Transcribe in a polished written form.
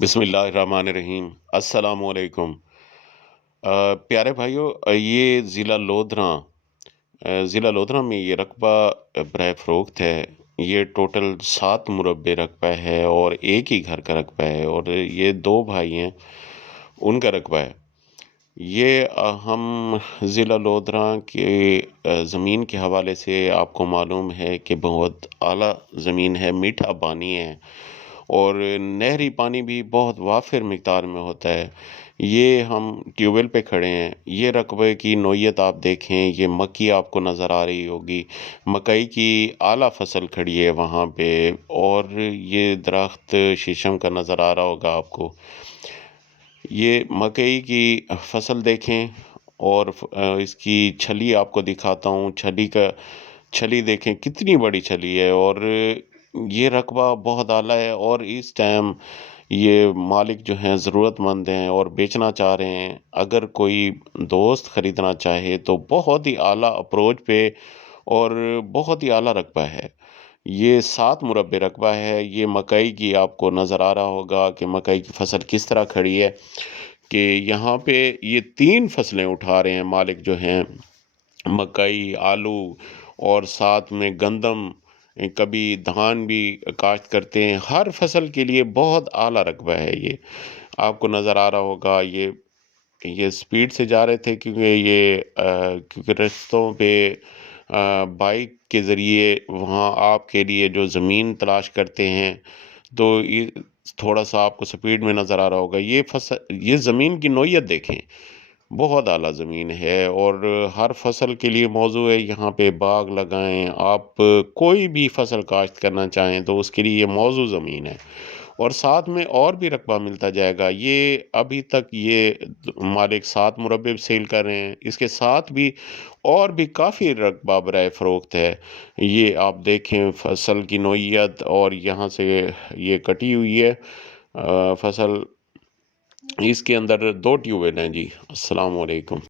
بسم اللہ الرحمن الرحیم السلام علیکم۔ پیارے بھائیوں، یہ ضلع لودھراں میں یہ رقبہ برائے فروخت ہے۔ یہ ٹوٹل 7 مربع رقبہ ہے اور ایک ہی گھر کا رقبہ ہے، اور یہ 2 بھائی ہیں، ان کا رقبہ ہے یہ۔ ہم ضلع لودھراں کے زمین کے حوالے سے آپ کو معلوم ہے کہ بہت اعلیٰ زمین ہے، میٹھا پانی ہے، اور نہری پانی بھی بہت وافر مقدار میں ہوتا ہے۔ یہ ہم ٹیوب ویل پہ کھڑے ہیں۔ یہ رقبے کی نوعیت آپ دیکھیں، یہ مکی آپ کو نظر آ رہی ہوگی، مکئی کی اعلیٰ فصل کھڑی ہے وہاں پہ، اور یہ درخت شیشم کا نظر آ رہا ہوگا آپ کو۔ یہ مکئی کی فصل دیکھیں، اور اس کی چھلی آپ کو دکھاتا ہوں۔ چھلی دیکھیں کتنی بڑی چھلی ہے، اور یہ رقبہ بہت اعلیٰ ہے، اور اس ٹائم یہ مالک جو ہیں ضرورت مند ہیں اور بیچنا چاہ رہے ہیں۔ اگر کوئی دوست خریدنا چاہے تو بہت ہی اعلیٰ اپروچ پہ اور بہت ہی اعلیٰ رقبہ ہے۔ یہ 7 مربع رقبہ ہے۔ یہ مکئی کی آپ کو نظر آ رہا ہوگا کہ مکئی کی فصل کس طرح کھڑی ہے، کہ یہاں پہ یہ 3 فصلیں اٹھا رہے ہیں مالک جو ہیں، مکئی، آلو، اور ساتھ میں گندم، کبھی دھان بھی کاشت کرتے ہیں۔ ہر فصل کے لیے بہت اعلیٰ رقبہ ہے یہ، آپ کو نظر آ رہا ہوگا۔ یہ سپیڈ سے جا رہے تھے کیونکہ رستوں پہ بائک کے ذریعے وہاں آپ کے لیے جو زمین تلاش کرتے ہیں، تو یہ تھوڑا سا آپ کو سپیڈ میں نظر آ رہا ہوگا۔ یہ زمین کی نوعیت دیکھیں، بہت اعلیٰ زمین ہے، اور ہر فصل کے لیے موزوں ہے۔ یہاں پہ باغ لگائیں، آپ کوئی بھی فصل کاشت کرنا چاہیں تو اس کے لیے یہ موزوں زمین ہے، اور ساتھ میں اور بھی رقبہ ملتا جائے گا۔ یہ ابھی تک یہ مالک 7 مربع سیل کر رہے ہیں، اس کے ساتھ بھی اور بھی کافی رقبہ برائے فروخت ہے۔ یہ آپ دیکھیں فصل کی نوعیت، اور یہاں سے یہ کٹی ہوئی ہے فصل۔ اس کے اندر 2 ٹیوب ویل ہیں جی۔ السلام علیکم۔